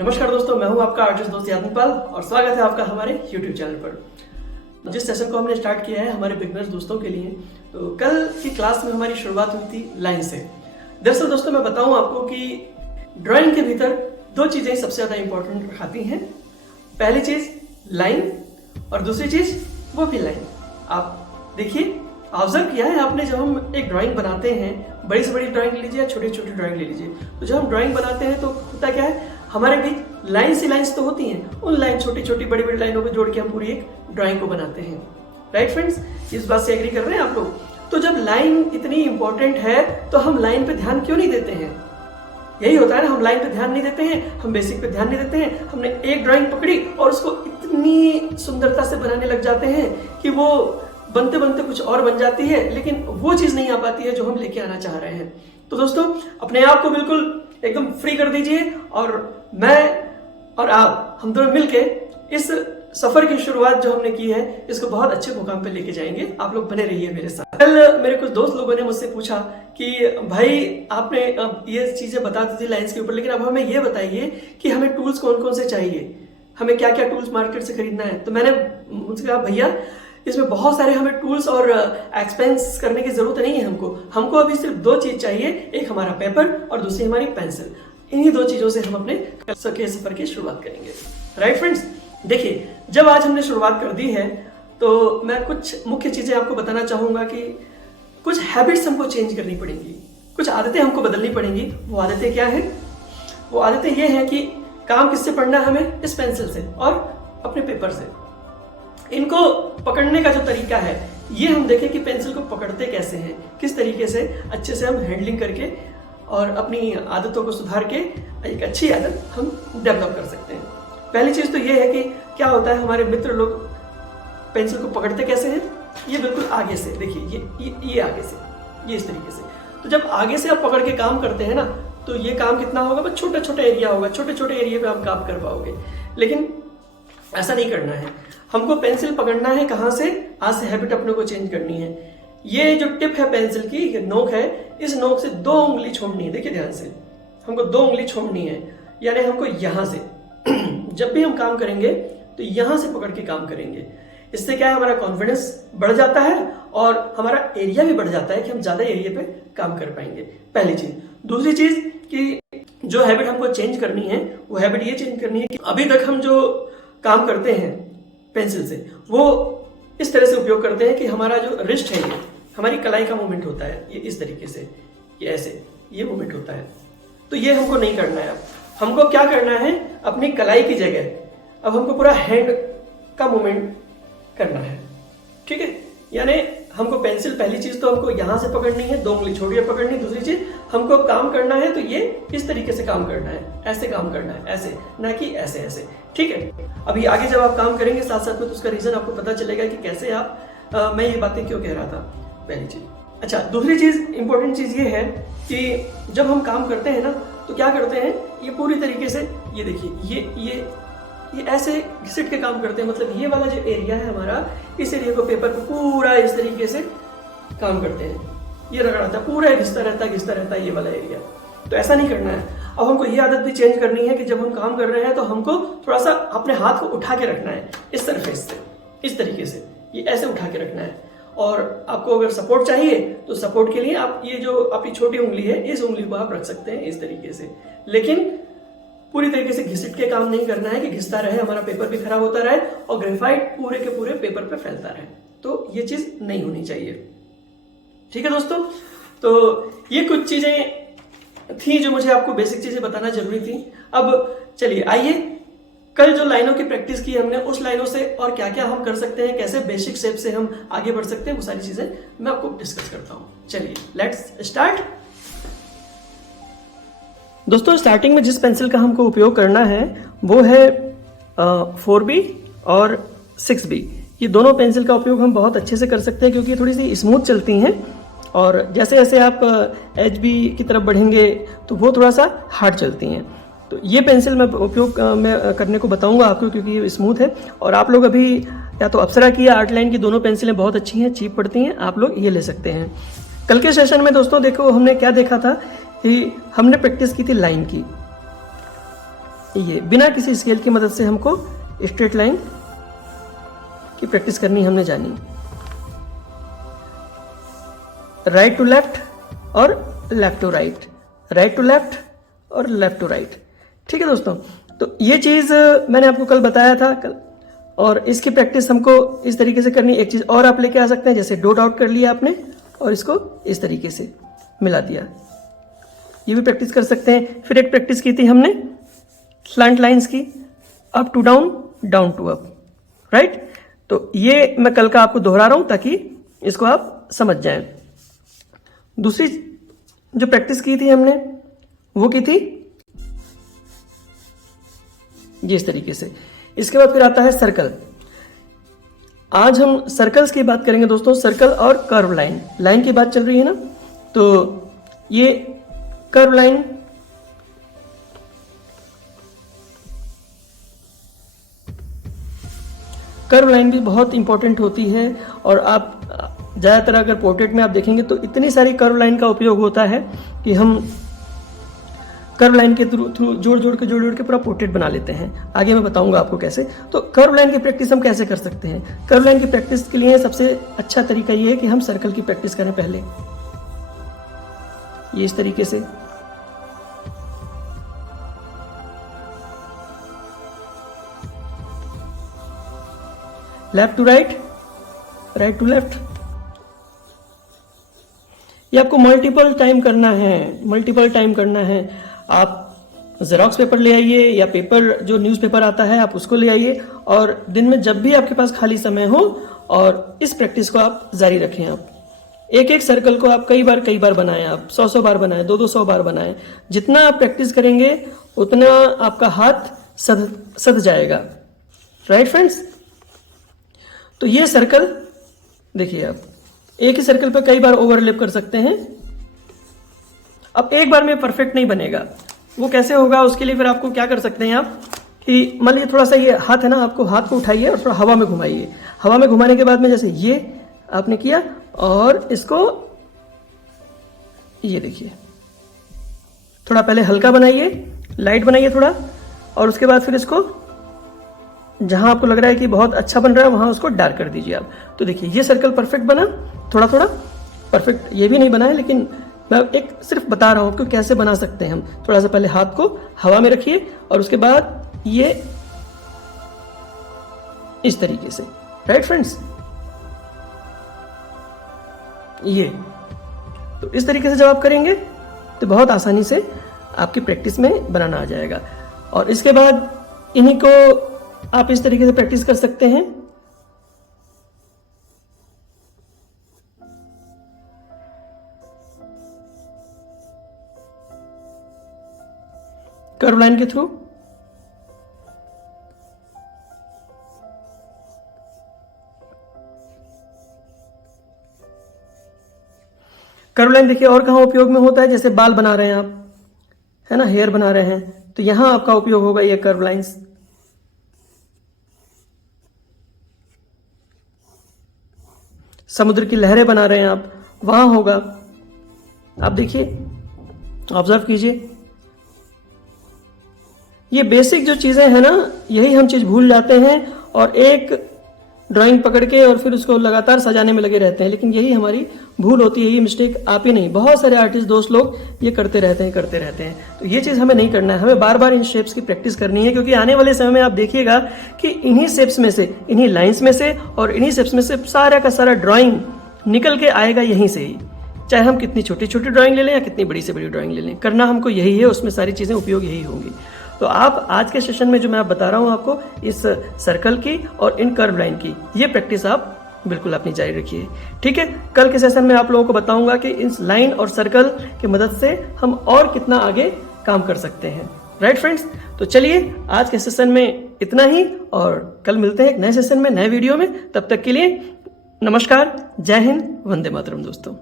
नमस्कार दोस्तों, मैं हूं आपका आर्टिस्ट दोस्त यादनपाल और स्वागत है आपका हमारे YouTube चैनल पर। जिस सेशन को हमने स्टार्ट किया है हमारे बिगनर्स दोस्तों के लिए, तो कल की क्लास में हमारी शुरुआत हुई थी लाइन से। दरअसल दोस्तों मैं बताऊं आपको कि ड्राइंग के भीतर दो चीजें सबसे ज्यादा इंपॉर्टेंट रखाती हैं। पहली चीज लाइन और दूसरी चीज वो भी लाइन। आप देखिए, ऑब्जर्व किया है आपने, जब हम एक ड्राइंग बनाते हैं, बड़ी से बड़ी ड्राइंग ले लीजिए या छोटी छोटी ड्राइंग ले लीजिए, तो जब हम ड्राइंग बनाते हैं तो होता क्या है, हमारे बीच लाइन्स ही लाइन्स तो होती हैं। उन लाइन छोटी छोटी बड़ी बड़ी लाइनों को जोड़ के हम पूरी एक ड्राइंग को बनाते हैं। राइट फ्रेंड्स, इस बात से एग्री कर रहे हैं आप लोग? तो जब लाइन इतनी इंपॉर्टेंट है तो हम लाइन पे ध्यान क्यों नहीं देते हैं? यही होता है ना, हम लाइन पे ध्यान नहीं देते हैं, हम बेसिक पे ध्यान नहीं देते हैं। हमने एक ड्राइंग पकड़ी और उसको इतनी सुंदरता से बनाने लग जाते हैं कि वो बनते बनते कुछ और बन जाती है, लेकिन वो चीज नहीं आ पाती है जो हम लेके आना चाह रहे हैं। तो दोस्तों अपने आप को बिल्कुल एकदम फ्री कर दीजिए और मैं और आप, हम दोनों मिलके इस सफर की शुरुआत जो हमने की है इसको बहुत अच्छे मुकाम पे लेके जाएंगे। आप लोग बने रहिए मेरे साथ। कल मेरे कुछ दोस्त लोगों ने मुझसे पूछा कि भाई आपने ये चीजें बता दी थी लाइंस के ऊपर, लेकिन अब हमें ये बताइए कि हमें टूल्स कौन कौन से चाहिए, हमें क्या क्या टूल्स मार्केट से खरीदना है। तो मैंने मुझसे कहा भैया इसमें बहुत सारे हमें टूल्स और एक्सपेंस करने की जरूरत नहीं है। हमको अभी सिर्फ दो चीज चाहिए, एक हमारा पेपर और दूसरी हमारी पेंसिल। इन्हीं दो चीजों से हम अपने सफर की शुरुआत करेंगे। राइट फ्रेंड्स, देखिए जब आज हमने शुरुआत कर दी है तो मैं कुछ मुख्य चीजें आपको बताना चाहूंगा कि कुछ हैबिट्स हमको चेंज करनी पड़ेंगी, कुछ आदतें हमको बदलनी पड़ेंगी। वो आदतें क्या है? वो आदतें ये हैं कि काम किससे पढ़ना है हमें? इस पेंसिल से और अपने पेपर से। इनको पकड़ने का जो तरीका है ये हम देखें कि पेंसिल को पकड़ते कैसे हैं, किस तरीके से अच्छे से हम हैंडलिंग करके और अपनी आदतों को सुधार के एक अच्छी आदत हम डेवलप कर सकते हैं। पहली चीज तो ये है कि क्या होता है, हमारे मित्र लोग पेंसिल को पकड़ते कैसे हैं? ये बिल्कुल आगे से देखिए, ये आगे से, ये इस तरीके से। तो जब आगे से आप पकड़ के काम करते हैं ना, तो ये काम कितना होगा, बस छोटा छोटा एरिया होगा, छोटे छोटे एरिया पे आप काम कर पाओगे। लेकिन ऐसा नहीं करना है, हमको पेंसिल पकड़ना है कहाँ से? आज से हैबिट अपने को चेंज करनी है। ये जो टिप है पेंसिल की, ये नोक है, इस नोक से 2 उंगली छोड़नी है। देखिए ध्यान से, हमको 2 उंगली छोड़नी है, यानी हमको यहां से जब भी हम काम करेंगे तो यहां से पकड़ के काम करेंगे। इससे क्या है, हमारा कॉन्फिडेंस बढ़ जाता है और हमारा एरिया भी बढ़ जाता है कि हम ज्यादा एरिया पे काम कर पाएंगे। पहली चीज। दूसरी चीज कि जो हैबिट हमको चेंज करनी है, वो हैबिट ये चेंज करनी है कि अभी तक हम जो काम करते हैं पेंसिल से, वो इस तरह से उपयोग करते हैं कि हमारा जो रिस्ट है, ये हमारी कलाई का मूवमेंट होता है, ये इस तरीके से, ये ऐसे, ये मूवमेंट होता है। तो ये हमको नहीं करना है। अब हमको क्या करना है, अपनी कलाई की जगह अब हमको पूरा हैंड का मूवमेंट करना है। ठीक है, यानी हमको पेंसिल, पहली चीज तो हमको यहां से पकड़नी है, 2 उंगली छोड़िए पकड़नी। दूसरी चीज, हमको काम करना है तो ये इस तरीके से काम करना है, ऐसे काम करना है, ऐसे, ना कि ऐसे ऐसे। ठीक है, अभी आगे जब आप काम करेंगे साथ साथ में तो उसका रीजन आपको पता चलेगा कि कैसे आप मैं ये बातें क्यों कह रहा था। पहली चीज। अच्छा, दूसरी चीज, इंपॉर्टेंट चीज ये है कि जब हम काम करते हैं ना तो क्या करते हैं, ये पूरी तरीके से, ये देखिए, ये ऐसे घिसट के काम करते हैं। मतलब ये वाला जो एरिया है हमारा, इस एरिया को पेपर को पूरा इस तरीके से काम करते हैं। ये रगड़ाता है, पूरा घिसता रहता है ये वाला एरिया। तो ऐसा नहीं करना है। अब हमको ये आदत भी चेंज करनी है कि जब हम काम कर रहे हैं तो हमको थोड़ा सा अपने हाथ को उठा के रखना है, इस सरफेस से, इस तरीके से, ये ऐसे उठा के रखना है। और आपको अगर सपोर्ट चाहिए तो सपोर्ट के लिए आप ये जो आपकी छोटी उंगली है, इस उंगली को आप रख सकते हैं इस तरीके से। लेकिन पूरी तरीके से घिसट के काम नहीं करना है कि घिसता रहे, हमारा पेपर भी खराब होता रहे और ग्रेफाइट पूरे के पूरे पेपर पे फैलता रहे। तो ये चीज नहीं होनी चाहिए। ठीक है दोस्तों, तो ये कुछ चीजें थी जो मुझे आपको बेसिक चीजें बताना जरूरी थी। अब चलिए आइए, कल जो लाइनों की प्रैक्टिस की हमने, उस लाइनों से और क्या क्या हम कर सकते हैं, कैसे बेसिक स्टेप से हम आगे बढ़ सकते हैं, वो सारी चीजें मैं आपको डिस्कस करता हूं। चलिए लेट्स स्टार्ट। दोस्तों स्टार्टिंग में जिस पेंसिल का हमको उपयोग करना है वो है 4B और 6B। ये दोनों पेंसिल का उपयोग हम बहुत अच्छे से कर सकते हैं क्योंकि थोड़ी सी स्मूथ चलती हैं और जैसे जैसे आप HB की तरफ बढ़ेंगे तो वो थोड़ा सा हार्ड चलती हैं। तो ये पेंसिल मैं उपयोग मैं करने को बताऊंगा आपको क्योंकि ये स्मूथ है। और आप लोग अभी या तो अप्सरा की या आर्ट लाइन की दोनों पेंसिलें बहुत अच्छी हैं, चीप पड़ती हैं, आप लोग ये ले सकते हैं। कल के सेशन में दोस्तों देखो हमने क्या देखा था कि हमने प्रैक्टिस की थी लाइन की। ये बिना किसी स्केल की मदद से हमको स्ट्रेट लाइन की प्रैक्टिस करनी हमने जानी। राइट टू लेफ्ट और left to right, right to left और लेफ्ट टू राइट। ठीक है दोस्तों, तो ये चीज़ मैंने आपको कल बताया था कल, और इसकी प्रैक्टिस हमको इस तरीके से करनी। एक चीज़ और आप लेके आ सकते हैं, जैसे डॉट आउट कर लिया आपने और इसको इस तरीके से मिला दिया, ये भी प्रैक्टिस कर सकते हैं। फिर एक प्रैक्टिस की थी हमने स्लैंट लाइंस की, up to down, down to up, right. तो ये मैं कल का आपको दोहरा रहा हूं ताकि इसको आप समझ जाएं। दूसरी जो प्रैक्टिस की थी हमने वो की थी ये इस तरीके से। इसके बाद फिर आता है सर्कल। आज हम सर्कल्स की बात करेंगे दोस्तों, सर्कल और कर्व लाइन, लाइन की बात चल रही है ना, तो ये कर्व लाइन, कर्व लाइन भी बहुत इंपॉर्टेंट होती है। और आप ज़्यादातर अगर पोर्ट्रेट में आप देखेंगे तो इतनी सारी कर्व लाइन का उपयोग होता है कि हम कर्व लाइन के थ्रू जोड़ जोड़ के पूरा पोर्ट्रेट बना लेते हैं। आगे मैं बताऊंगा आपको कैसे। तो कर्व लाइन की प्रैक्टिस हम कैसे कर सकते हैं? कर्व लाइन की प्रैक्टिस के लिए सबसे अच्छा तरीका ये है कि हम सर्कल की प्रैक्टिस करें पहले, ये इस तरीके से। Left to right, right to left. ये आपको मल्टीपल टाइम करना है, मल्टीपल टाइम करना है। आप जेरोक्स पेपर ले आइए या पेपर जो न्यूज़पेपर आता है आप उसको ले आइए, और दिन में जब भी आपके पास खाली समय हो, और इस प्रैक्टिस को आप जारी रखें। आप एक एक सर्कल को आप कई बार बनाएं, आप 100 बार बनाएं, 200 बार बनाएं। जितना आप प्रैक्टिस करेंगे उतना आपका हाथ सध जाएगा, राइट फ्रेंड्स। तो ये सर्कल देखिए, आप एक ही सर्कल पर कई बार ओवरलैप कर सकते हैं। अब एक बार में परफेक्ट नहीं बनेगा, वो कैसे होगा? उसके लिए फिर आपको क्या कर सकते हैं आप कि मान लीजिए थोड़ा सा ये हाथ है ना, आपको हाथ को उठाइए और थोड़ा हवा में घुमाइए। हवा में घुमाने के बाद में जैसे ये आपने किया, और इसको ये देखिए थोड़ा पहले हल्का बनाइए, लाइट बनाइए थोड़ा, और उसके बाद फिर इसको जहां आपको लग रहा है कि बहुत अच्छा बन रहा है वहां उसको डार्क कर दीजिए आप। तो देखिए ये सर्कल परफेक्ट बना, थोड़ा थोड़ा परफेक्ट ये भी नहीं बना है, लेकिन मैं एक सिर्फ बता रहा हूं कि कैसे बना सकते हैं हम। थोड़ा सा पहले हाथ को हवा में रखिए और उसके बाद ये इस तरीके से, राइट फ्रेंड्स। ये तो इस तरीके से जब आप करेंगे तो बहुत आसानी से आपकी प्रैक्टिस में बनाना आ जाएगा। और इसके बाद इन्हीं को आप इस तरीके से प्रैक्टिस कर सकते हैं। कर्व लाइन के थ्रू कर्व लाइन देखिए और कहां उपयोग में होता है, जैसे बाल बना रहे हैं आप, है ना, हेयर बना रहे हैं, तो यहां आपका उपयोग होगा ये कर्व लाइंस। समुद्र की लहरें बना रहे हैं आप, वहां होगा। आप देखिए, ऑब्जर्व कीजिए, ये बेसिक जो चीजें हैं ना, यही हम चीज भूल जाते हैं और एक ड्राइंग पकड़ के और फिर उसको लगातार सजाने में लगे रहते हैं। लेकिन यही हमारी भूल होती है, ये मिस्टेक आप ही नहीं, बहुत सारे आर्टिस्ट दोस्त लोग ये करते रहते हैं। तो ये चीज़ हमें नहीं करना है, हमें बार बार इन शेप्स की प्रैक्टिस करनी है, क्योंकि आने वाले समय में आप देखिएगा कि इन्हीं शेप्स में से, इन्हीं लाइन्स में से और इन्हीं शेप्स में से सारा का सारा ड्राइंग निकल के आएगा यहीं से ही। चाहे हम कितनी छोटी छोटी ड्राइंग ले लें या कितनी बड़ी से बड़ी ड्राइंग ले लें, करना हमको यही है, उसमें सारी चीज़ें उपयोग यही होंगी। तो आप आज के सेशन में जो मैं आप बता रहा हूं आपको, इस सर्कल की और इन कर्व लाइन की, ये प्रैक्टिस आप बिल्कुल अपनी जारी रखिए, ठीक है। कल के सेशन में आप लोगों को बताऊंगा कि इस लाइन और सर्कल की मदद से हम और कितना आगे काम कर सकते हैं, राइट फ्रेंड्स। तो चलिए आज के सेशन में इतना ही, और कल मिलते हैं एक नए सेशन में, नए वीडियो में। तब तक के लिए नमस्कार, जय हिंद, वंदे मातरम दोस्तों।